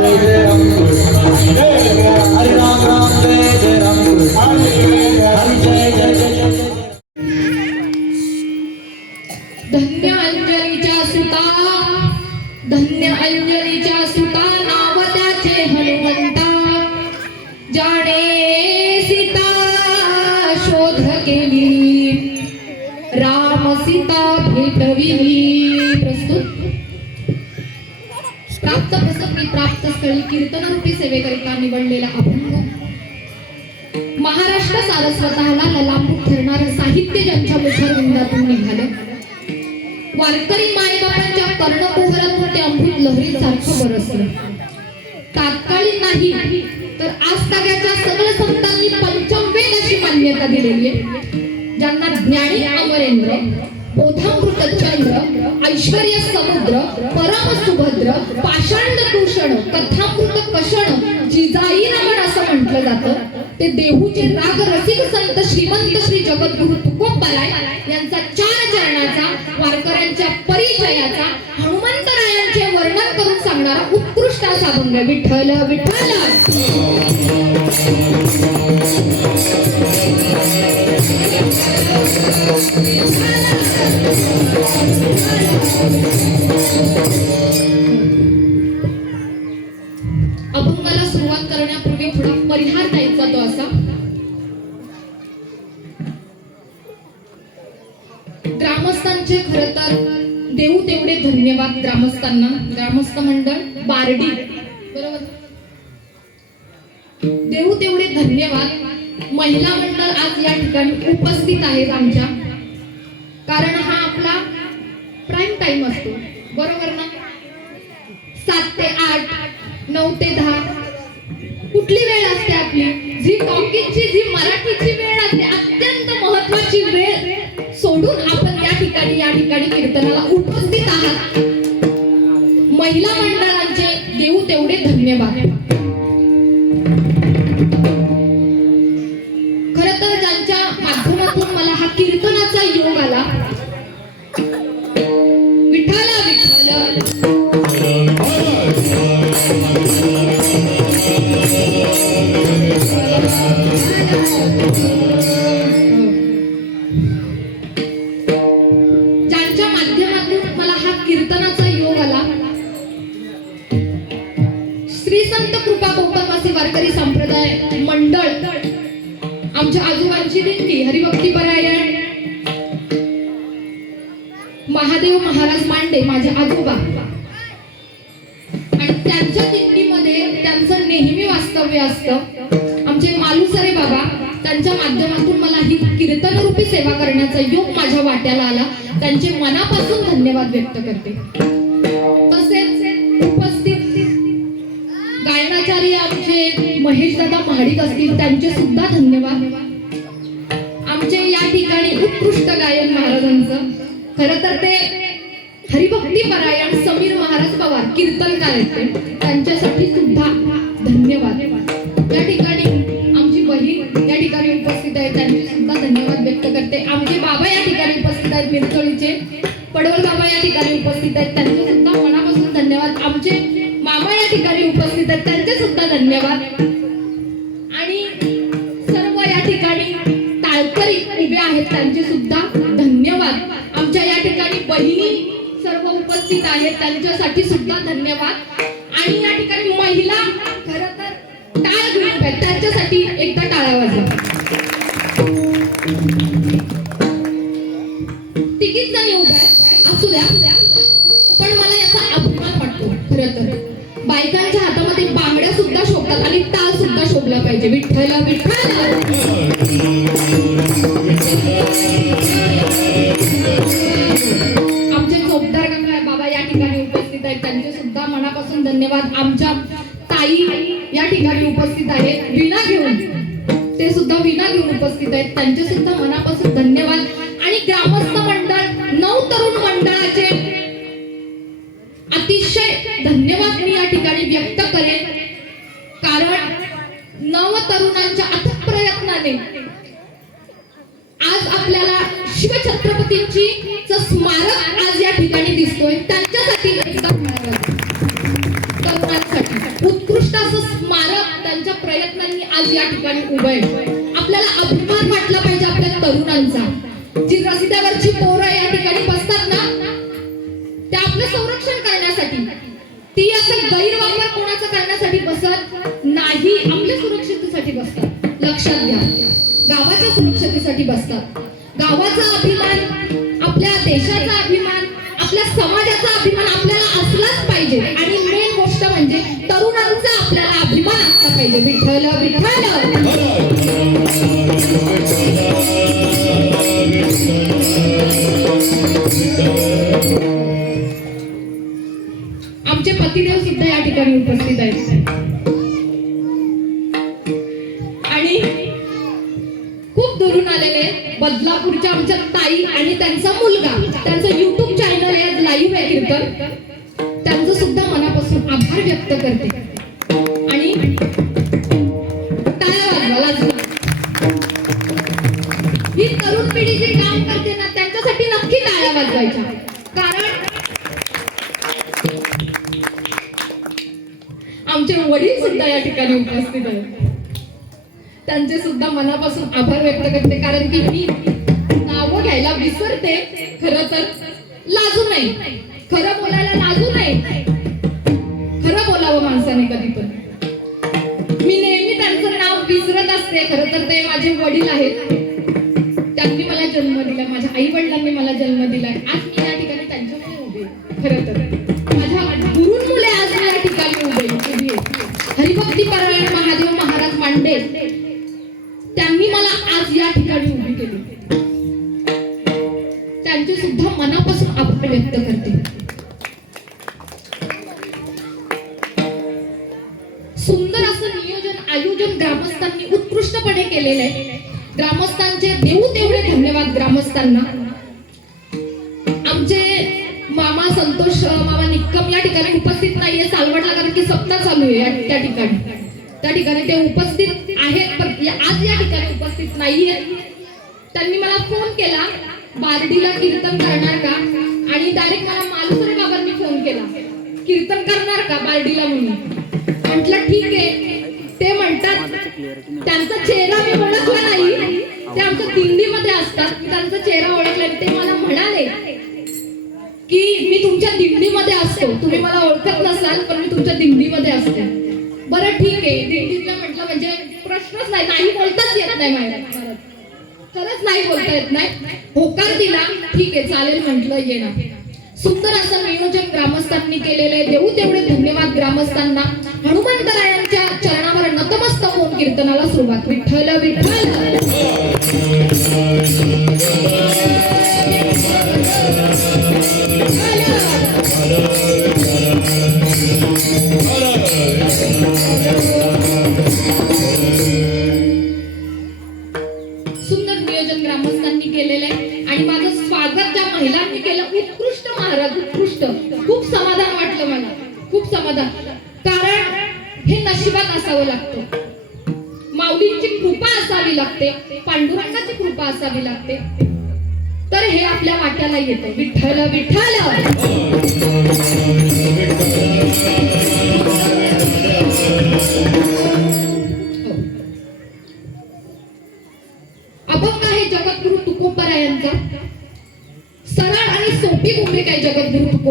জয় জয় सारं स्वतःला ललांबूत ठरणारं साहित्य ज्यांच्या मुखरविंदातून निघालं. वारकरी मायबापांच्या कर्णकुहरातून ते अमृत लहरी सारखं बरसलं. तात्कालीन नाही तर आज ताग्याच्या सगळ्या संतांनी पंचमवेद अशी मान्यता दिलेली आहे. ज्यांना ज्ञानी अमरेंद्र बोधामृत चंद्र ऐश्वर्य समुद्र परम सुभद्र पाषाण दूषण कथामृत कषण जिजाई रमण असं म्हटलं जातं. ते देहूचे राग रसिक संत श्रीमंत श्री जगद्गुरु तुकोबालाय यांचा चार चरणाचा वारकऱ्यांच्या परिचयाचा हनुमंतरायांचे वर्णन करून सांगणारा उत्कृष्ट असा भंग विठ्ठल विठ्ठल. ग्रामस्थ मंडळ बारडी. बरोबर? देऊ तेवढे धन्यवाद. महिला मंडळ आज या ठिकाणी उपस्थित आहेत आमच्या. कारण हा आपला प्राईम टाइम असतो. बरोबर ना? सात ते आठ नऊ ते दहा. कुठली वेळ असते आपली? जी टॉकीची जी मराठीची वेळ असते अत्यंत महत्वाची वेळ सोडून महिला मंडळांचे देऊ तेवढे धन्यवाद. खर तर ज्यांच्या माध्यमातून मला हा कीर्तनाचा योग आला महाराज मांडे माझे आजोबा. आणि त्यांच्या दिंडीमध्ये त्यांचं नेहमी वास्तव्य असतं. आमचे मालुसरे बाबा त्यांच्या माध्यमातून मला ही कीर्तनरूपी सेवा करण्याचा योग माझ्या वाट्याला आला. त्यांचे मनापासून धन्यवाद व्यक्त करते. तसेच उपस्थित गायनाचार्य आमचे महेश दादा महाडिक असतील त्यांचे सुद्धा धन्यवाद. आमचे या ठिकाणी उत्कृष्ट गायन महाराजांचं. खर तर ते हरिभक्ती परायण समीर महाराज पवार कीर्तनकार आहेत त्यांच्यासाठी सुद्धा धन्यवाद. या ठिकाणी आमची बहीण या ठिकाणी उपस्थित आहे. त्यांनी सुद्धा धन्यवाद व्यक्त करते. आमचे बाबा या ठिकाणी उपस्थित आहेत मिरचोळीचे पडवल बाबा या ठिकाणी उपस्थित आहेत. त्यांचे तिकीट जणी उभ्या असू द्या. पण मला याचा अभिमान वाटतो. खर तर. बायकांच्या हातामध्ये बांगड्या सुद्धा शोभतात आणि ताल सुद्धा शोभला पाहिजे. विठ्ठल विठ्ठल! आमचे चोपदार गंगा बाबा या ठिकाणी उपस्थित आहेत. त्यांचे सुद्धा मनापासून धन्यवाद. आमच्या उपस्थित आहेत. त्यांचे सुद्धा मनापासून धन्यवाद. आणि ग्रामस्थ मंडळ नऊ तरुण मंडळाचे अतिशय धन्यवाद मी या ठिकाणी व्यक्त करेन. कारण नव तरुणांच्या अथक प्रयत्नाने आज आपल्याला शिवछत्रपतींची स्मारक आज या ठिकाणी दिसतोय त्यांच्यासाठी तरुणांसाठी उत्कृष्ट असं स्मारक त्यांच्या प्रयत्नांनी आज या ठिकाणी उभं आहे. आपल्याला अभिमान वाटला पाहिजे आपल्या तरुणांचा. जी रस्त्यावरची पोरं या ठिकाणी बसतात ना ते आपलं संरक्षण करण्यासाठी ती असं गैरवापर कोणाचा करण्यासाठी बसत नाही आपल्या सुरक्षितेसाठी बसतात. लक्षात घ्या. गावाच्या सुरक्षतेसाठी बसतात. गावाचा आलेले बदलापूरच्या आमच्या ताई आणि त्यांचा मुलगा त्यांचं युट्यूब चॅनल आहे लाईव्ह आहे कीर्तन. त्यांचं सुद्धा मनापासून आभार व्यक्त करते. सुद्धा मनापासून आभार व्यक्त करते कारण की मी नावं घ्यायला विसरते खरं तर लाजू नाही. खरं बोला सुंदर असं नियोजन आयोजन ग्रामस्थांनी उत्कृष्टपणे केलेलं आहे. ग्रामस्थांचे देऊ तेवढे धन्यवाद ग्रामस्थांना. आमचे मामा संतोष मामा निक्कम या ठिकाणी उपस्थित नाहीये सालवडला कारण की सप्ताह चालू आहे त्या ठिकाणी. त्या ठिकाणी ते उपस्थित आहेत पण या- आज या ठिकाणी उपस्थित नाहीये. त्यांनी मला फोन केला बारडीला कीर्तन करणार का? आणि डायरेक्ट मला मालुसरे बाबांनी फोन केला कीर्तन करणार का बारडीला म्हणून? म्हटलं ठीक आहे. ते म्हणतात त्यांचा चेहरा मी ओळखला नाही. ते आमच्या दिंडीमध्ये असतात त्यांचा चेहरा ओळखला ते मला म्हणाले की मी तुमच्या दिंडीमध्ये असतो. तुम्ही मला ओळखत नसाल पण मी तुमच्या दिंडीमध्ये असते. बरं ठीक आहे. दिंडीतलं म्हटलं म्हणजे प्रश्नच नाही. नाही बोलताच येत नाही मला खरंच नाही बोलता येत नाही. होकार दिला. ठीक आहे चालेल म्हटलं येणार. सुंदर असं नियोजन ग्रामस्थांनी केलेलं आहे. देऊ तेवढे धन्यवाद ग्रामस्थांना. हनुमंतरायांच्या चरणावर नतमस्तक होऊन कीर्तनाला सुरुवात. विठ्ठल विठ्ठल.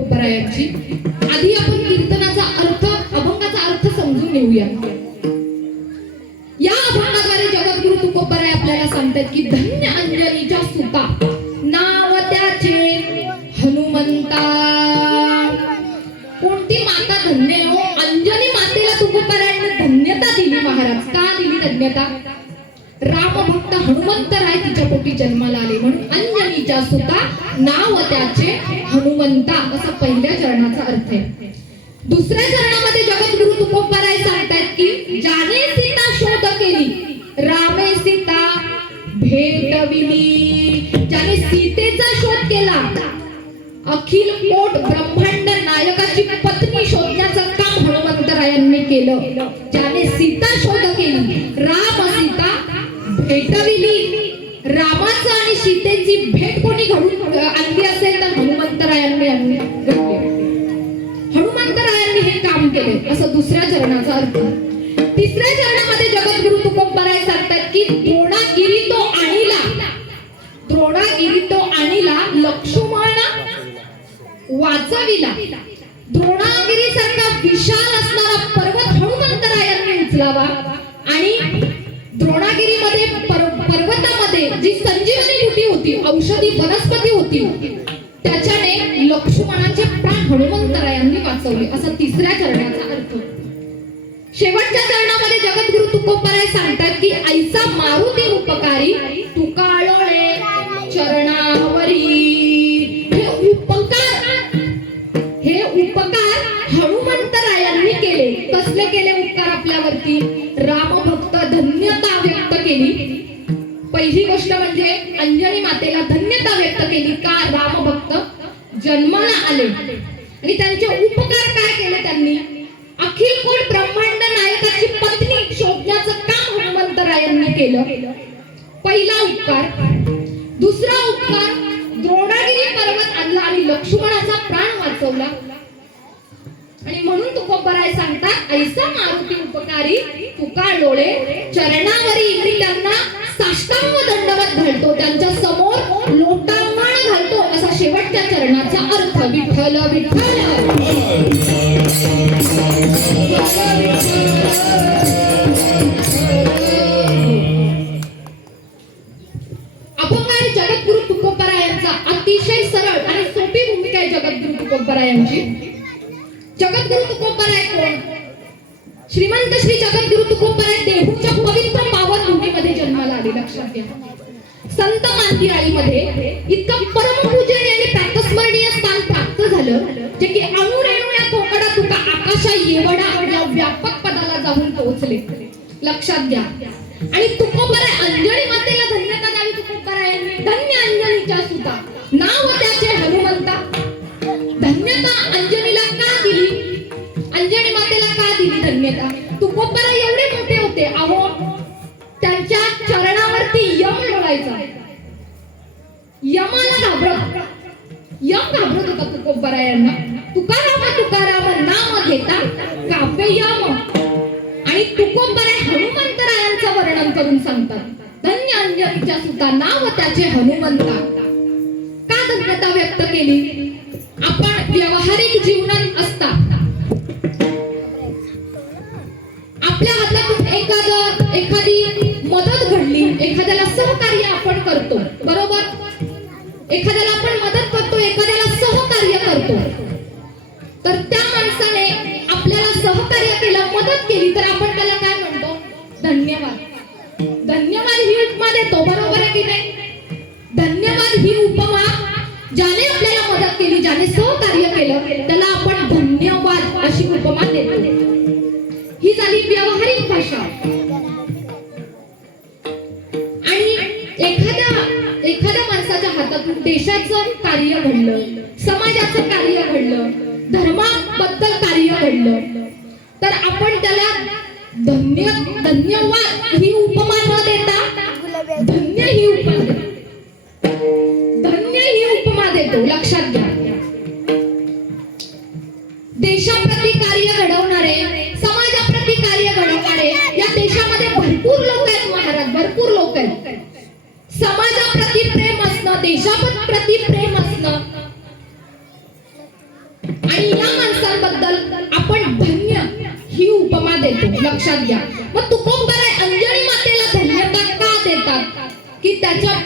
जगद्गुरु आधी आपण कीर्तनाचा अर्थ अभंगाचा अर्थ समजून घेऊया. या अभंगाद्वारे जगद्गुरु तुकोपराय आपल्याला सांगतात की धन्य अंजनीच्या सुता नाव त्याचे हनुमंता. कोणती माता धन्य हो? अंजनी मातेला तुकोबरायांनी धन्यता दिली महाराज. का दिली धन्यता? रामभक्त हनुमंतराय तिच्या पोटी जन्माला आले म्हणून नाव त्याचे हनुमंता असा पहिल्या चरणाचा अर्थ आहे. दुसऱ्या चरणामध्ये जगद्गुरु तुकोबाराय सांगतात की ज्याने सीता शोध केली रामे सीता भेटविली. ज्याने सीतेचा शोध केला अखिल पोट ब्रह्मांड नायकाची पत्नी शोधण्याचं काम हनुमंतरायांनी केलं. अर्थ. तिसऱ्या चरणामध्ये जगद्गुरु तुकोबाराय सांगतात की द्रोणागिरी तो आणिला. द्रोणागिरी तो आणिला लक्ष्मण वाचविला. द्रोणागिरी सारखा विशाल असणारा पर्वत हनुमंतरायांनी उचलावा. आणि द्रोणागिरीमध्ये पर्व- पर्वतामध्ये जी संजीवनी बुटी होती औषधी वनस्पती होती त्याच्याने लक्ष्मणाचे प्राण हनुमंतरायांनी वाचवले. असा तिसऱ्या चरणाचा अर्थ. शेवटच्या चरणामध्ये जगद्गुरु दुसरा उपकार द्रोणागिरी पर्वत आणला आणि लक्ष्मणाचा प्राण वाचवला आणि म्हणून तुकोबराय सांगतात ऐसा मारुती उपकारी तुका डोळे चरणावरी मी त्यांना साष्टांग दंडवत घालतो त्यांच्यासमोर लोटांगण घालतो असा शेवटच्या चरणाचा अर्थ विठ्ठल विठ्ठल तुकोबरायांची जगद्गुरु तुकोबराय कोण श्रीमंत श्री जगद्गुरु तुकोबराय देहूच्या पवित्र पावन भूमीमध्ये जन्माला आले लक्षात घ्या. संत मानकीराईमध्ये इतकं परमपूजनीय आणि प्रातस्मरणीय स्थान प्राप्त झालं जे की अणुरेणू या कोकडा तुका आकाशा येवडा या व्यापक पदाला जाऊन पोहोचले. लक्षात घ्या. आणि तुकोबराय अंजनी मातेला धन्यता द्यावी तुकोबरायांनी धन्य अंजनीच्या सुद्धा. नाव त्याचे हनुमंता. दिली तुकोबरा एवढे मोठे होते. अहो त्यांच्या चरणावरती यम लोळायचा यमाला घाबरत. यम घाबरत होता तुकोबरा यांना. तुकाराम तुकाराम नाम घेता काव्य यम. आणि तुकोबरा हनुमंतरायांचं वर्णन करून सांगतात. धन्य अंजनीच्या सुद्धा नाव त्याचे हनुमंता. का धन्यता व्यक्त केली? आपण व्यावहारिक जीवनात असता. एखादी मदत घडली एखाद्याला सहकार्य आपण करतो बरोबर? एखाद्याला देशाचं कार्य घडलं समाजाचं कार्य घडलं धर्माबद्दल कार्य घडलं. तर आपण त्याला धन्य धन्यवाद ही उपमा न देशाप्रती प्रेम असणं. आणि या माणसांबद्दल आपण धन्य ही उपमा देतो. लक्षात घ्या. मग तुकोबराय अंजनी मातेला धन्यता का देतात? की त्याच्या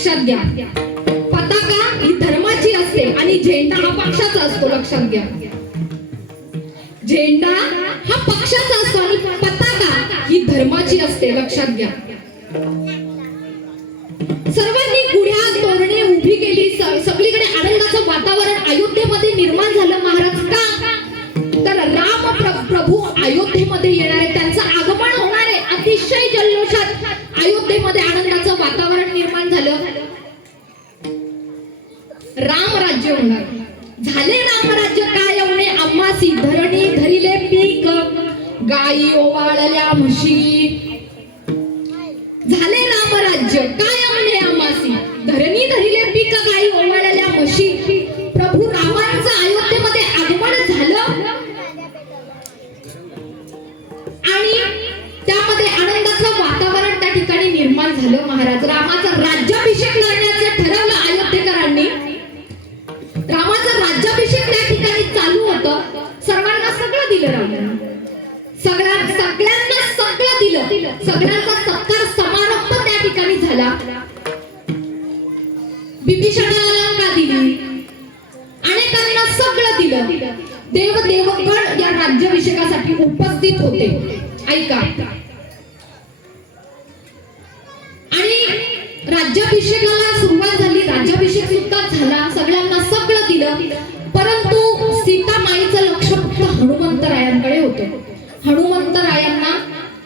लक्षात घ्या. पताका ही धर्माची असते आणि झेंडा हा पक्षाचा असतो लक्षात घ्या. झेंडा हा पक्षाचा असतो आणि पताका ही धर्माची असते लक्षात घ्या. झालं. महाराज रामाचा राज्याभिषेक राज्याभिषेकाला सुरुवात झाली. राज्याभिषेक सुद्धा झाला. सगळ्यांना सगळं दिलं. परंतु सीता माईचं लक्ष फक्त हनुमंतरायांकडे होत. हनुमंतरायांना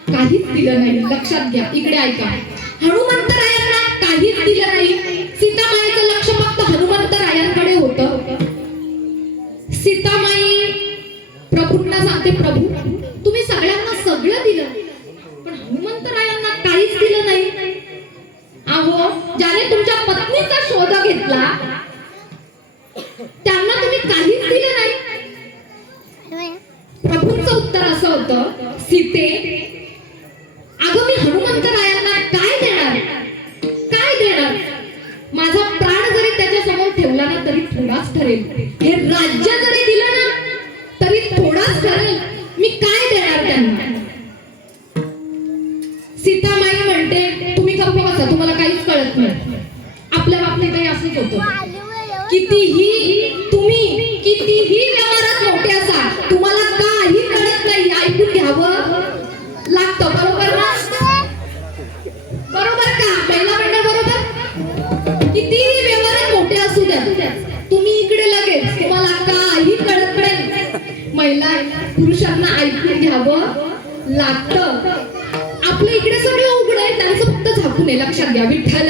काहीच दिलं नाही. लक्षात घ्या. इकडे ऐका. हनुमंतरायांना काहीच दिलं नाही. se tem लक्षात घ्या. विठ्ठल